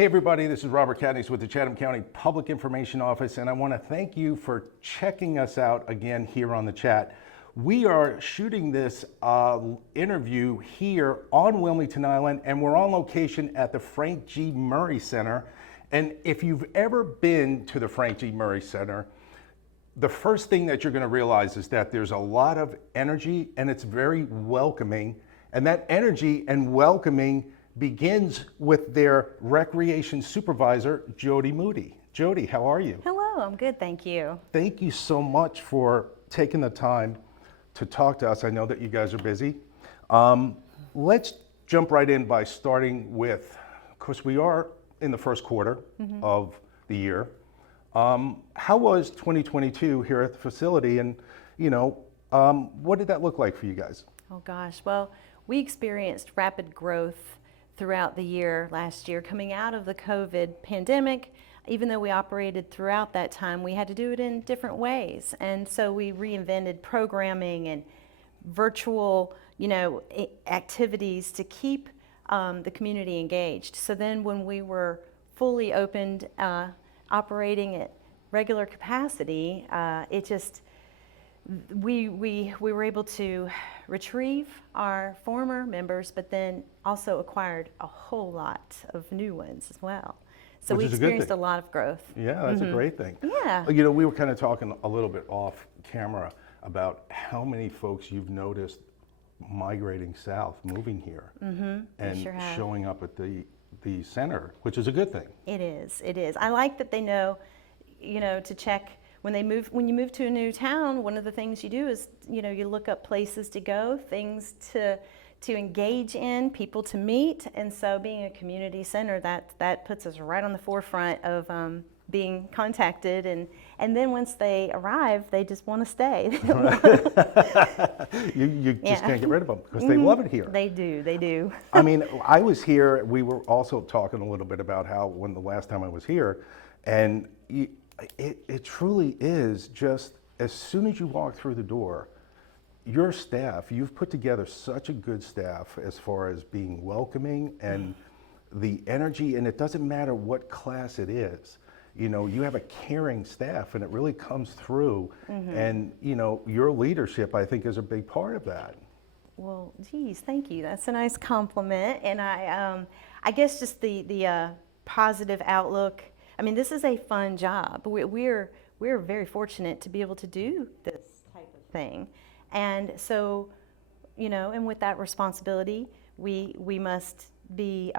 Hey everybody, this is Robert Cadney with the Chatham County Public Information Office, and I want to thank you for checking us out again here on the chat. We are shooting this interview here on Wilmington Island, and we're on location at the Frank G. Murray Center. And if you've ever been to the Frank G. Murray Center, the first thing that you're going to realize is that there's a lot of energy and it's very welcoming. And that energy and welcoming begins with their Recreation Supervisor, Jody Moody. Jody, how are you? Hello, I'm good, thank you. Thank you so much for taking the time to talk to us. I know that you guys are busy. Let's jump right in by starting with, of course, we are in the first quarter of the year. How was 2022 here at the facility, and what did that look like for you guys? Oh gosh, well, we experienced rapid growth throughout the year last year. Coming out of the COVID pandemic, even though we operated throughout that time, we had to do it in different ways. And so we reinvented programming and virtual, activities to keep the community engaged. So then when we were fully opened, operating at regular capacity, we were able to retrieve our former members, but then also acquired a whole lot of new ones as well. So we experienced a lot of growth. Yeah, that's a great thing. Yeah. We were kind of talking a little bit off camera about how many folks you've noticed migrating south, moving here, and sure have. showing up at the center, which is a good thing. It is. I like that they know, to check when you move to a new town. One of the things you do is, you look up places to go, things to engage in, people to meet. And so being a community center, that puts us right on the forefront of being contacted. And then once they arrive, they just want to stay. You just can't get rid of them because they love it here. They do. I mean, I was here, we were also talking a little bit about how when the last time I was here, and it truly is just as soon as you walk through the door, your staff, you've put together such a good staff as far as being welcoming and the energy, and it doesn't matter what class it is. You have a caring staff, and it really comes through. And your leadership, I think, is a big part of that. Well, geez, thank you. That's a nice compliment. And I guess just the positive outlook. I mean, this is a fun job. We're very fortunate to be able to do this type of thing. And so, and with that responsibility, we must be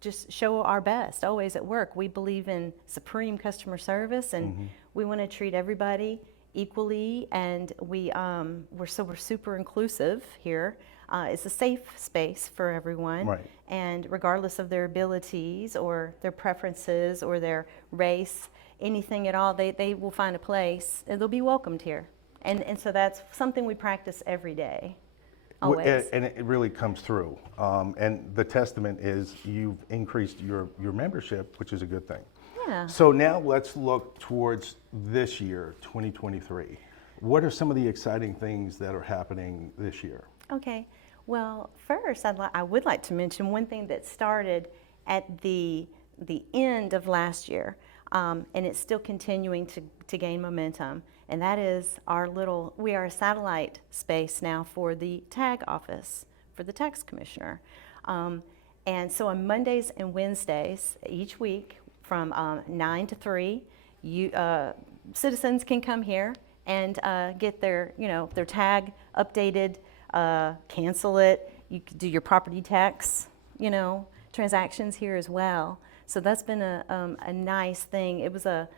just show our best always at work. We believe in supreme customer service, and we want to treat everybody equally. And we're super inclusive here. It's a safe space for everyone. Right. And regardless of their abilities or their preferences or their race, anything at all, they will find a place and they'll be welcomed here. And so that's something we practice every day, always. And it really comes through. And the testament is you've increased your membership, which is a good thing. Yeah. So now let's look towards this year, 2023. What are some of the exciting things that are happening this year? Okay. Well, first, I would like to mention one thing that started at the end of last year, and it's still continuing to gain momentum, and that is we are a satellite space now for the tag office, for the tax commissioner. And so on Mondays and Wednesdays each week from 9 to 3, citizens can come here and get their tag updated, cancel it. You could do your property tax, transactions here as well. So that's been a nice thing. It was a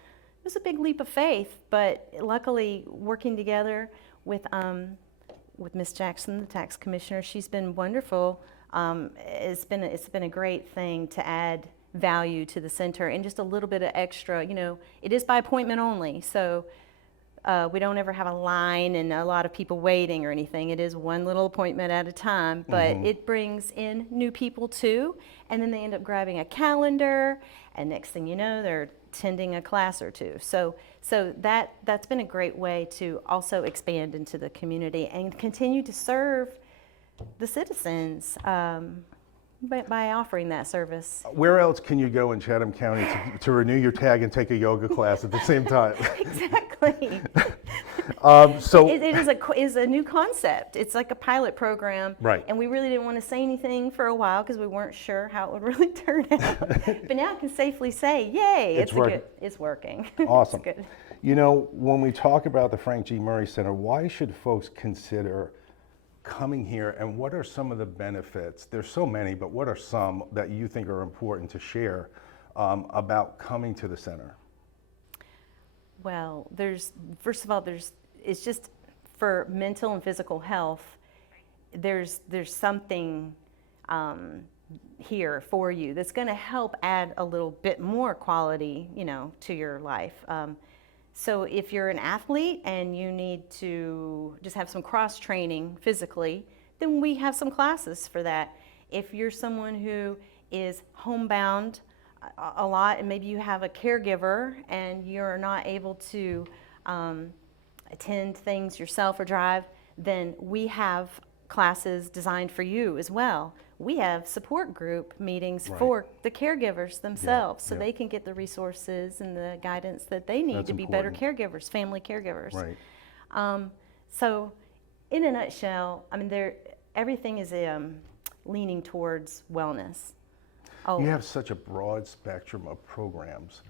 big leap of faith, but luckily working together with Ms. Jackson, the tax commissioner, she's been wonderful. It's been a great thing to add value to the center and just a little bit of extra. It is by appointment only, so we don't ever have a line and a lot of people waiting or anything. It is one little appointment at a time, but it brings in new people too, and then they end up grabbing a calendar, and next thing you know, they're attending a class or two. So that's been a great way to also expand into the community and continue to serve the citizens. by offering that service. Where else can you go in Chatham County to renew your tag and take a yoga class at the same time? Exactly. So It is a new concept. It's like a pilot program. Right. And we really didn't want to say anything for a while because we weren't sure how it would really turn out. But now I can safely say, yay, It's working. It's working. Awesome. It's good. You know, when we talk about the Frank G. Murray Center, why should folks consider coming here, and what are some of the benefits? There's so many, but what are some that you think are important to share about coming to the center? Well, first of all, it's just for mental and physical health, there's something here for you that's going to help add a little bit more quality, to your life. So if you're an athlete and you need to just have some cross training physically, then we have some classes for that. If you're someone who is homebound a lot and maybe you have a caregiver and you're not able to attend things yourself or drive, then we have classes designed for you as well. We have support group meetings Right. for the caregivers themselves, so yeah. they can get the resources and the guidance that they need That's to be important. better caregivers, family caregivers. Right. So in a nutshell, I mean, everything is leaning towards wellness. Oh, You have such a broad spectrum of programs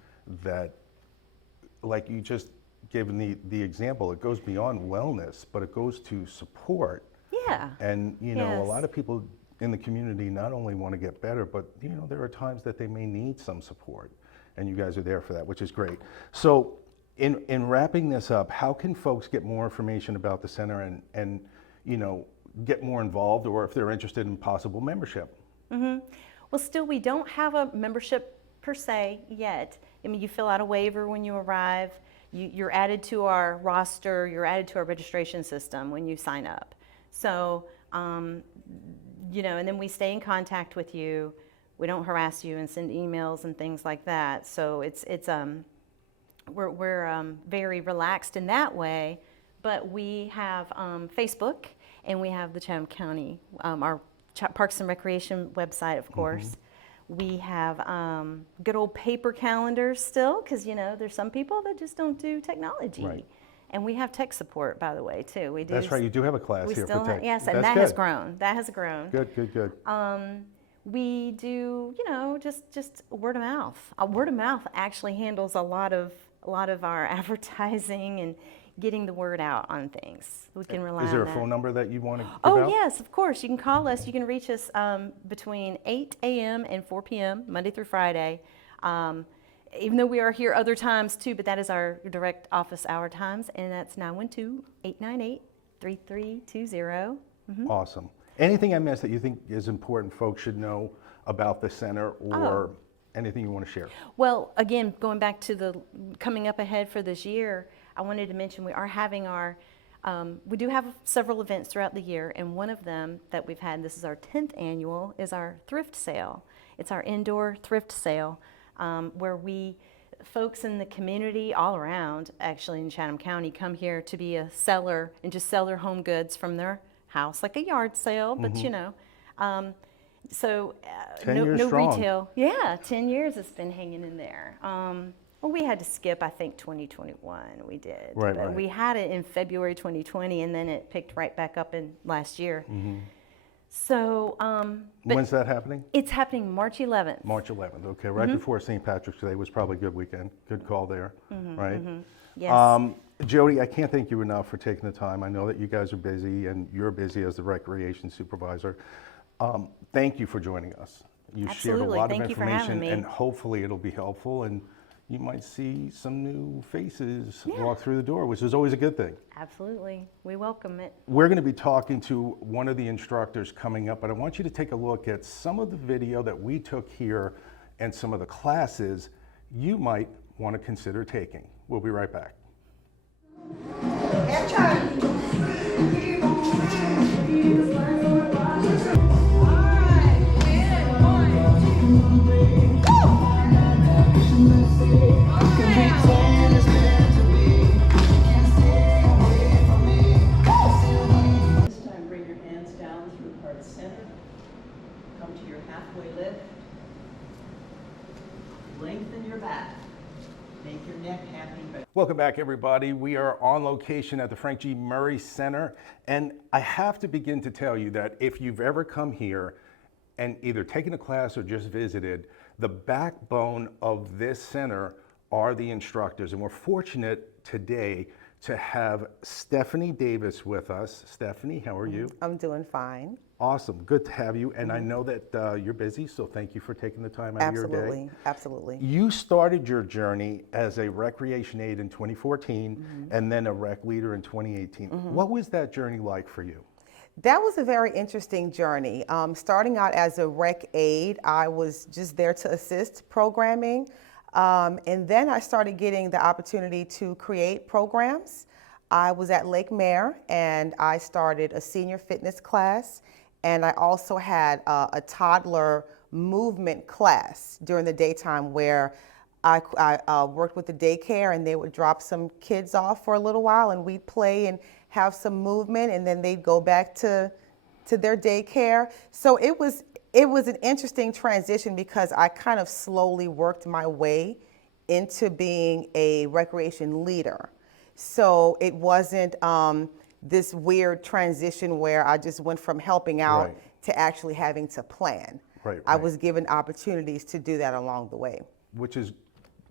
that, like you just gave the example, it goes beyond wellness, but it goes to support. yeah. And, a Yes. lot of people in the community not only want to get better, but, there are times that they may need some support. And you guys are there for that, which is great. So in wrapping this up, how can folks get more information about the center and get more involved, or if they're interested in possible membership? Well, still, we don't have a membership per se yet. I mean, you fill out a waiver when you arrive. You're added to our roster. You're added to our registration system when you sign up. So, and then we stay in contact with you. We don't harass you and send emails and things like that. So we're very relaxed in that way. But we have Facebook, and we have the Chatham County, our Parks and Recreation website, of course. We have good old paper calendars still, because there's some people that just don't do technology. Right. And we have tech support, by the way, too. We do. That's right, you do have a class We here still for tech. yes, That's and that good. has grown. That has grown. Good. We do, just word of mouth. Word of mouth actually handles a lot of our advertising and getting the word out on things. We can rely on that. Is there a phone number that you want to give Oh, out? yes, of course. You can call us. You can reach us between 8 a.m. and 4 p.m., Monday through Friday. Even though we are here other times too, but that is our direct office hour times, and that's 912-898-3320. Awesome. Anything I missed that you think is important folks should know about the center, or anything you want to share? Well, again, going back to the coming up ahead for this year, I wanted to mention we are having we do have several events throughout the year, and one of them that we've had, this is our 10th annual, is our thrift sale. It's our indoor thrift sale, where folks in the community all around, actually in Chatham County, come here to be a seller and just sell their home goods from their house, like a yard sale, but so 10 years no strong. retail. Yeah, 10 years it's been hanging in there. Well, we had to skip, I think, 2021. We did. Right, But right. we had it in February 2020, and then it picked right back up in last year. So, but When's that happening? it's happening March 11th. March 11th. Okay, right before St. Patrick's Day was probably a good weekend. Good call there, right? Yes. Jody, I can't thank you enough for taking the time. I know that you guys are busy, and you're busy as the Recreation Supervisor. Thank you for joining us. You shared a Absolutely. lot Thank of you for having information, me. and hopefully it'll be helpful, and you might see some new faces walk through the door, which is always a good thing. Absolutely. We welcome it. We're going to be talking to one of the instructors coming up, but I want you to take a look at some of the video that we took here and some of the classes you might want to consider taking. We'll be right back. This time, bring your hands down through heart center. Come to your half Welcome back, everybody. We are on location at the Frank G. Murray Center, and I have to begin to tell you that if you've ever come here and either taken a class or just visited, the backbone of this center are the instructors, and we're fortunate today to have Stephanie Davis with us. Stephanie, how are you? I'm doing fine. Awesome, good to have you. And I know that you're busy, so thank you for taking the time out of your day. Absolutely, absolutely. You started your journey as a recreation aide in 2014 and then a rec leader in 2018. What was that journey like for you? That was a very interesting journey. Starting out as a rec aide, I was just there to assist programming. And then I started getting the opportunity to create programs. I was at Lake Mare and I started a senior fitness class. And I also had a toddler movement class during the daytime where I worked with the daycare, and they would drop some kids off for a little while and we'd play and have some movement, and then they'd go back to their daycare. So it was an interesting transition because I kind of slowly worked my way into being a recreation leader. So it wasn't this weird transition where I just went from helping out to actually having to plan. I was given opportunities to do that along the way. Which is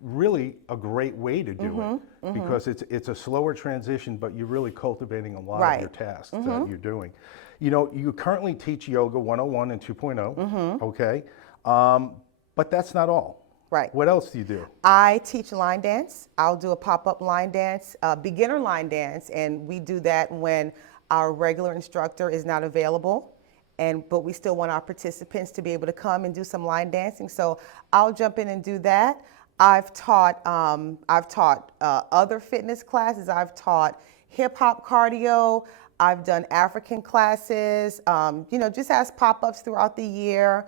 really a great way to do it, because it's a slower transition, but you're really cultivating a lot of your tasks that you're doing. You know, you currently teach yoga 101 and 2.0, okay? But that's not all. What else do you do? I teach line dance. I'll do a pop-up line dance, beginner line dance, and we do that when our regular instructor is not available. But we still want our participants to be able to come and do some line dancing. So I'll jump in and do that. I've taught other fitness classes. I've taught hip hop cardio. I've done African classes, you know, just as pop-ups throughout the year.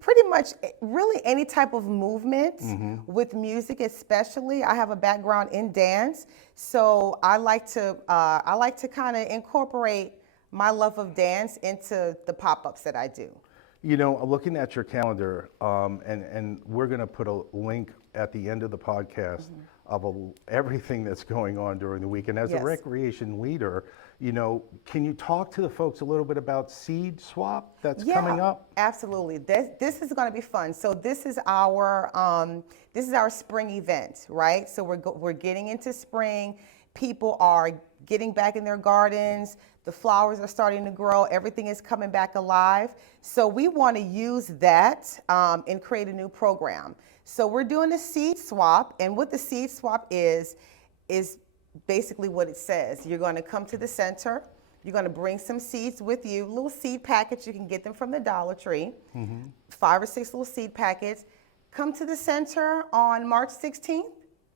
Pretty much really any type of movement with music, especially. I have a background in dance, so I like to kind of incorporate my love of dance into the pop-ups that I do. You know, looking at your calendar, and we're going to put a link at the end of the podcast of everything that's going on during the week. And as a recreation leader, you know, can you talk to the folks a little bit about Seed Swap that's coming up? Absolutely. This is going to be fun. So this is our spring event, right? So we're getting into spring. People are getting back in their gardens. The flowers are starting to grow. Everything is coming back alive. So we want to use that and create a new program. So we're doing a seed swap, and what the seed swap is basically what it says. You're going to come to the center. You're going to bring some seeds with you, little seed packets. You can get them from the Dollar Tree, 5 or 6 little seed packets. Come to the center on March 16th,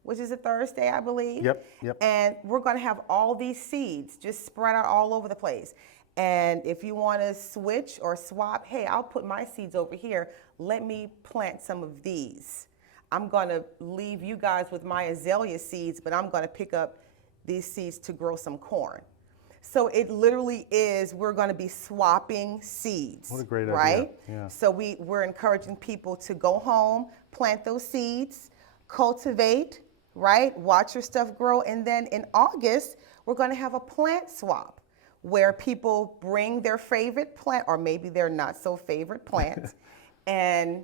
which is a Thursday, I believe. Yep. And we're going to have all these seeds just spread out all over the place. And if you want to switch or swap, hey, I'll put my seeds over here. Let me plant some of these. I'm going to leave you guys with my azalea seeds, but I'm going to pick up these seeds to grow some corn. So it literally is, we're going to be swapping seeds. What a great idea. Right? Yeah. So we're encouraging people to go home, plant those seeds, cultivate, right? Watch your stuff grow. And then in August, we're going to have a plant swap where people bring their favorite plant, or maybe their not so favorite plant, and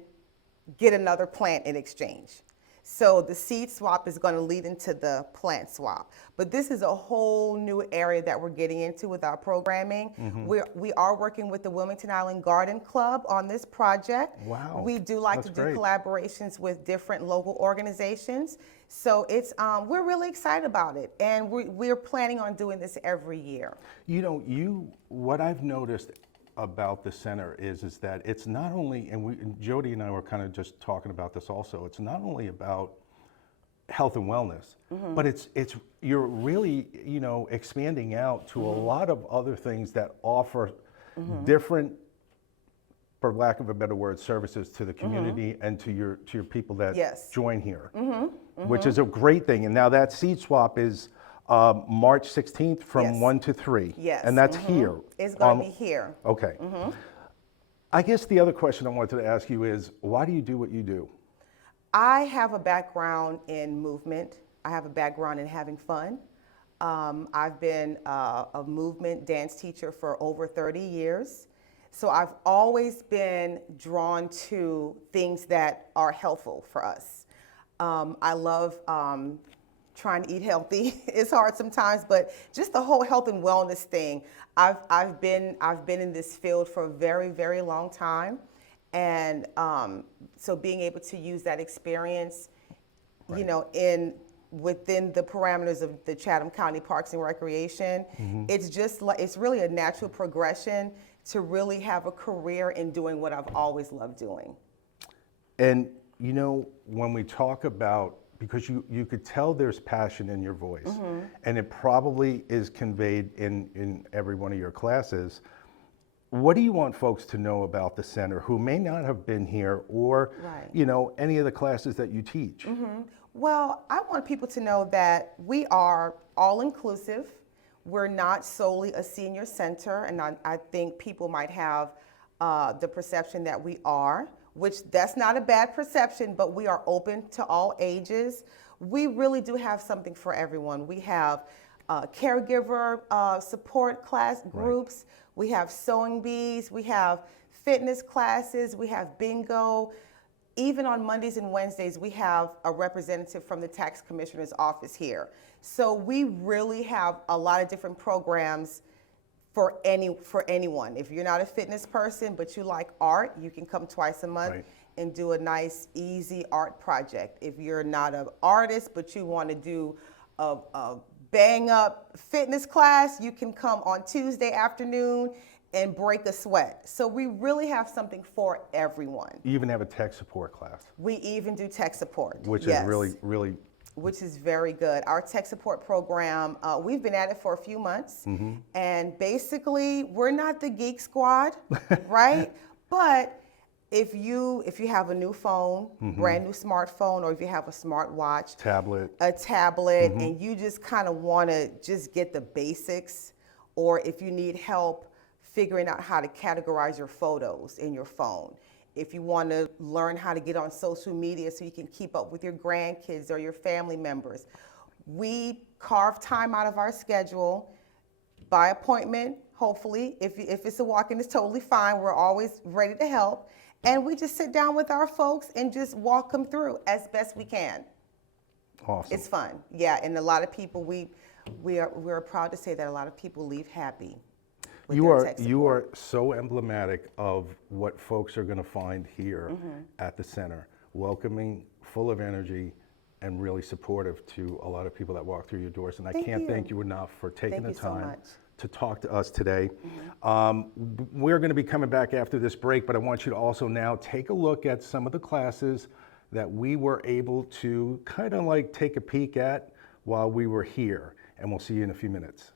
get another plant in exchange. So the seed swap is going to lead into the plant swap. But this is a whole new area that we're getting into with our programming. We are working with the Wilmington Island Garden Club on this project. Wow. We do like to do collaborations with different local organizations. So it's we're really excited about it, and we're planning on doing this every year. You know, what I've noticed about the center is that it's not only, and Jody and I were kind of just talking about this also, it's not only about health and wellness, but it's you're really, you know, expanding out to a lot of other things that offer different, for lack of a better word, services to the community and to your people that join here, which is a great thing. And now that seed swap is March 16th from 1 to 3. Yes. And that's here. It's going to be here. Okay. I guess the other question I wanted to ask you is, why do you do what you do? I have a background in movement. I have a background in having fun. I've been a movement dance teacher for over 30 years. So I've always been drawn to things that are helpful for us. I love trying to eat healthy. It's hard sometimes, but just the whole health and wellness thing. I've been in this field for a very, very long time, and so being able to use that experience, Right. you know, within the parameters of the Chatham County Parks and Recreation, it's just like it's really a natural progression to really have a career in doing what I've always loved doing. And you know, when we talk about, because you could tell there's passion in your voice, and it probably is conveyed in every one of your classes. What do you want folks to know about the center who may not have been here, or Right. you know, any of the classes that you teach? Well, I want people to know that we are all inclusive. We're not solely a senior center, and I think people might have the perception that we are, which that's not a bad perception, but we are open to all ages. We really do have something for everyone. We have caregiver support class groups, we have sewing bees, we have fitness classes, we have bingo. Even on Mondays and Wednesdays, we have a representative from the tax commissioner's office here. So we really have a lot of different programs for anyone. If you're not a fitness person, but you like art, you can come twice a month Right. and do a nice, easy art project. If you're not an artist, but you want to do a bang up fitness class, you can come on Tuesday afternoon and break a sweat. So we really have something for everyone. You even have a tech support class, We even do tech support. which yes, is really which is very good. Our tech support program, we've been at it for a few months, and basically we're not the geek squad, right? But if you have a new phone, brand new smartphone, or if you have a smartwatch, tablet. a tablet, and you just kind of want to just get the basics, or if you need help figuring out how to categorize your photos in your phone, if you want to learn how to get on social media so you can keep up with your grandkids or your family members, we carve time out of our schedule by appointment, hopefully. If it's a walk-in, it's totally fine. We're always ready to help. And we just sit down with our folks and just walk them through as best we can. Awesome. It's fun. Yeah, and a lot of people, we're proud to say that a lot of people leave happy. with You their are tech you support. are so emblematic of what folks are going to find here at the center. Welcoming, full of energy, and really supportive to a lot of people that walk through your doors. And I Thank can't you. thank you enough for taking Thank the you so time much. to talk to us today. We're going to be coming back after this break, but I want you to also now take a look at some of the classes that we were able to kind of like take a peek at while we were here. And we'll see you in a few minutes.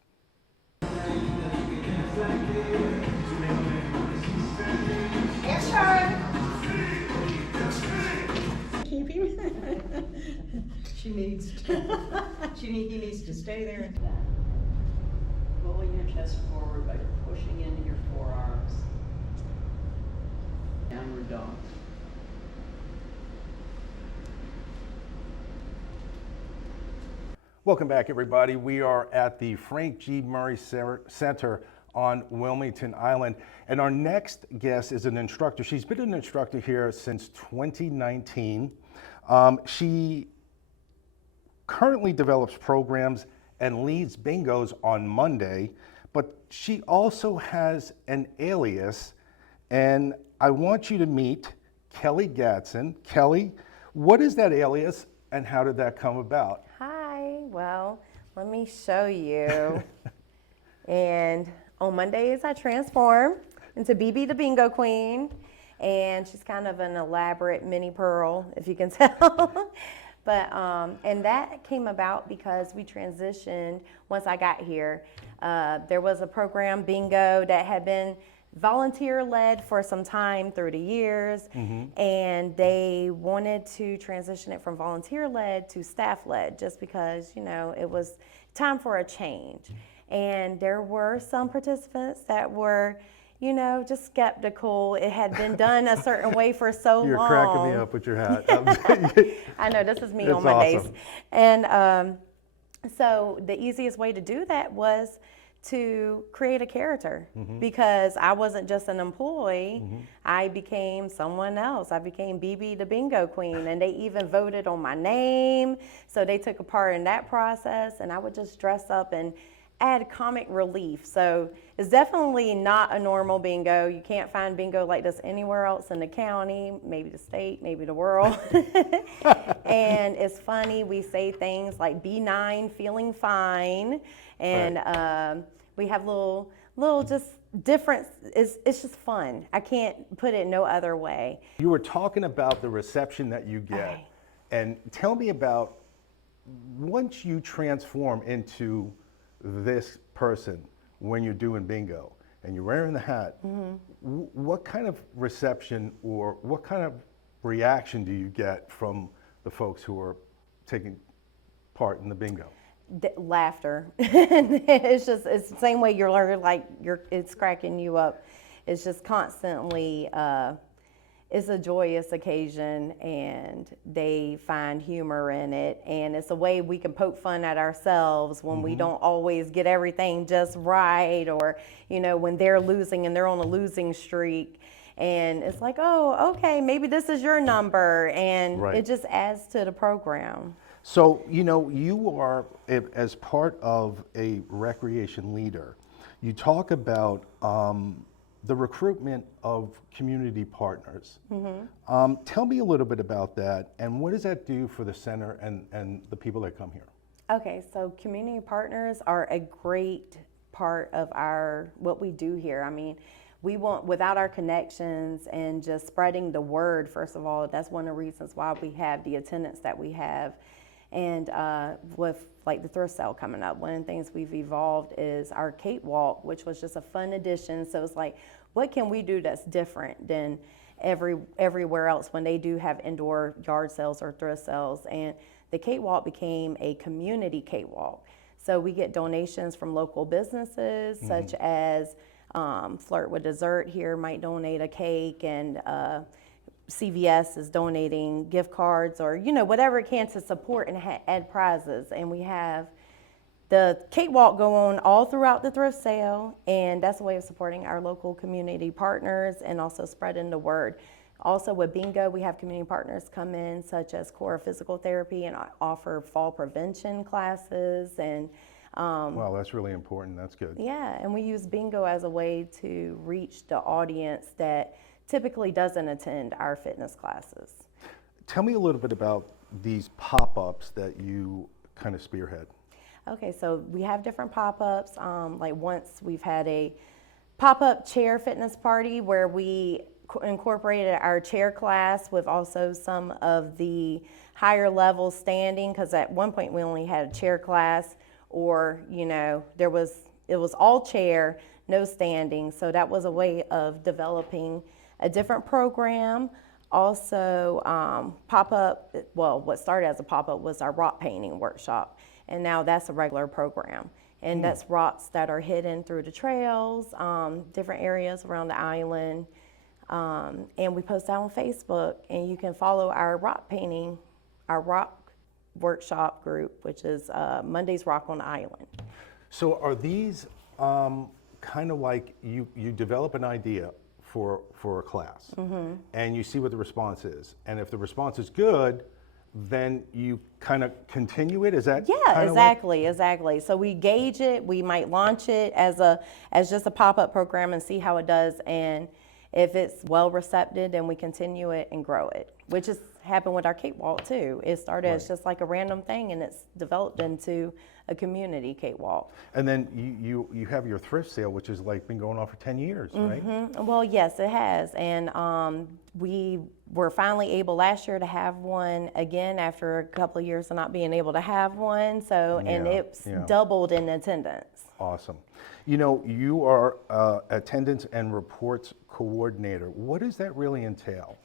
Keep him. She needs to. He needs to stay there. Rolling your chest forward by pushing into your forearms. Downward dog. Welcome back, everybody. We are at the Frank G. Murray Center on Wilmington Island. And our next guest is an instructor. She's been an instructor here since 2019. She currently develops programs and leads bingos on Monday, but she also has an alias. And I want you to meet Kelly Gatson. Kelly, what is that alias and how did that come about? Hi, well, let me show you. And on Mondays, I transform into BB the Bingo Queen. And she's kind of an elaborate mini pearl, if you can tell. But, and that came about because we transitioned once I got here. There was a program, Bingo, that had been volunteer-led for some time through the years, and they wanted to transition it from volunteer-led to staff-led just because, you know, it was time for a change. And there were some participants that were you know, just skeptical. It had been done a certain way for so You're long. cracking me up with your hat. I know, this is me It's on Mondays. awesome. And so the easiest way to do that was to create a character, because I wasn't just an employee. I became someone else. I became BB the Bingo Queen, and they even voted on my name. So they took a part in that process, and I would just dress up and add comic relief. So it's definitely not a normal bingo. You can't find bingo like this anywhere else in the county, maybe the state, maybe the world. And it's funny, we say things like B9, feeling fine. And we have little just different, it's just fun. I can't put it no other way. You were talking about the reception that you get. Okay. And tell me about, once you transform into this person when you're doing bingo and you're wearing the hat, what kind of reception or what kind of reaction do you get from the folks who are taking part in the bingo? Laughter. It's the same way you're learning, like it's cracking you up. It's just constantly, it's a joyous occasion, and they find humor in it, and it's a way we can poke fun at ourselves when we don't always get everything just right, or you know, when they're losing and they're on a losing streak, and it's like, oh, okay, maybe this is your number, and Right. it just adds to the program. So, you know, you are, as part of a recreation leader, you talk about the recruitment of community partners. Tell me a little bit about that, and what does that do for the center and the people that come here? Okay, so community partners are a great part of what we do here. I mean, we want, without our connections and just spreading the word, first of all, that's one of the reasons why we have the attendance that we have. And with like the thrift sale coming up, one of the things we've evolved is our cakewalk, which was just a fun addition. So it's like, what can we do that's different than everywhere else when they do have indoor yard sales or thrift sales? And the cakewalk became a community cakewalk. So we get donations from local businesses, such as Flirt with Dessert here might donate a cake, and CVS is donating gift cards, or you know, whatever it can to support and add prizes. And we have the cakewalk go on all throughout the thrift sale, and that's a way of supporting our local community partners and also spreading the word. Also with bingo, we have community partners come in, such as Core Physical Therapy, and offer fall prevention classes. And Wow, that's really important. That's good. yeah, and we use bingo as a way to reach the audience that typically doesn't attend our fitness classes. Tell me a little bit about these pop-ups that you kind of spearhead. Okay, so we have different pop-ups. Like once we've had a pop-up chair fitness party where we incorporated our chair class with also some of the higher level standing, because at one point we only had a chair class, or you know, it was all chair, no standing. So that was a way of developing a different program. Also, pop-up, well, what started as a pop-up was our rock painting workshop, and now that's a regular program. And that's rocks that are hidden through the trails, different areas around the island. And we post that on Facebook, and you can follow our rock painting, our rock workshop group, which is Monday's Rock on the Island. So are these kind of like you develop an idea for a class, and you see what the response is, and if the response is good, then you kind of continue it? Is that Yeah, kinda exactly. So we gauge it. We might launch it as just a pop-up program and see how it does. And if it's well receped, then we continue it and grow it, which has happened with our cakewalk too. It started as just like a random thing, and it's developed into a community cakewalk. And then you have your thrift sale, which has like been going on for 10 years, right? Well, yes, it has. And we were finally able last year to have one again after a couple of years of not being able to have one. So, and Yeah, it's yeah. doubled in attendance. Awesome. You know, you are attendance and reports coordinator. What does that really entail?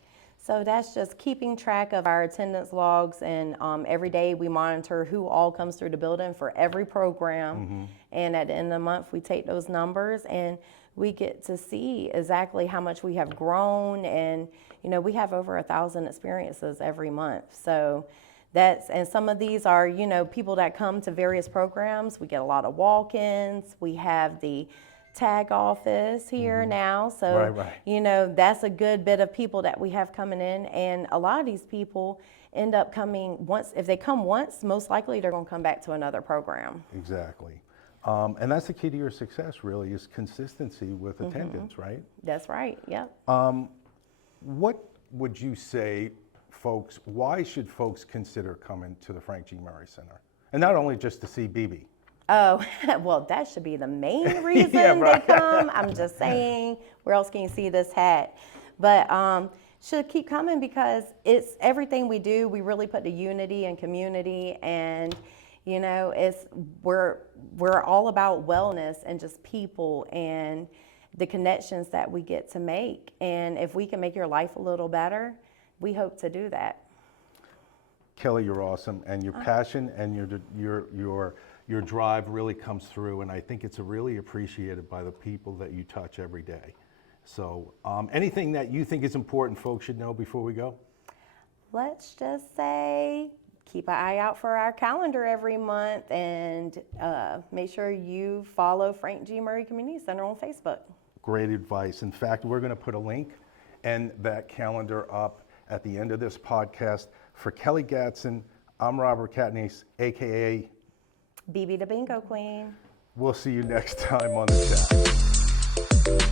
So that's just keeping track of our attendance logs, and every day we monitor who all comes through the building for every program. And at the end of the month, we take those numbers and we get to see exactly how much we have grown. And, you know, we have over 1,000 experiences every month. So and some of these are, you know, people that come to various programs. We get a lot of walk-ins. We have the tag office here now. So, Right. you know, that's a good bit of people that we have coming in. And a lot of these people end up coming once. If they come once, most likely they're going to come back to another program. Exactly. And that's the key to your success, really, is consistency with attendance, right? That's right. Yep. What would you say, folks, why should folks consider coming to the Frank G. Murray Center? And not only just to see BB. Oh, well, that should be the main reason right. they come. I'm just saying, where else can you see this hat? But should keep coming because it's everything we do. We really put the unity and community, and you know, we're all about wellness and just people and the connections that we get to make. And if we can make your life a little better, we hope to do that. Kelly, you're awesome, and your passion and your drive really comes through, and I think it's really appreciated by the people that you touch every day. So anything that you think is important folks should know before we go? Let's just say keep an eye out for our calendar every month, and make sure you follow Frank G. Murray Community Center on Facebook. Great advice. In fact, we're going to put a link and that calendar up at the end of this podcast. For Kelly Gatson, I'm Robert Katniss, AKA BB the Bingo Queen. We'll see you next time on the chat.